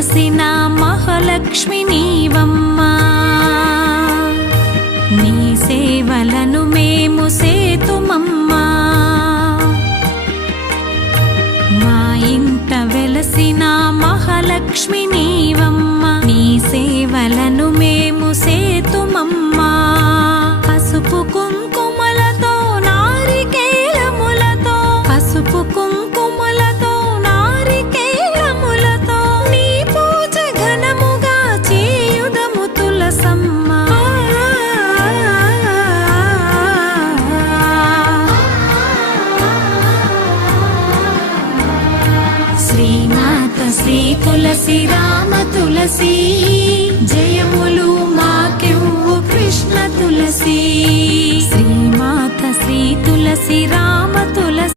వెలసిన మహాలక్ష్మి నీవమ్మా, నీ సేవలను మేము సేతుమమ్మా. మా ఇంట వెలసిన మహాలక్ష్మి నీవమ్మా, నీ సేవలను మేము సేతుమమ్మా. పసుపు కుంకుమలతో నారికేలములతో, పసుపు కుంకుమలతో నారికేలములతో నీ పూజ ఘనముగా చేయుదము తులసమ్మా. శ్రీమాత శ్రీ తులసి రామ తులసి, జయములు మాకెవ్వు కృష్ణ తులసి. శ్రీమాత శ్రీ తులసి రామ తులసి.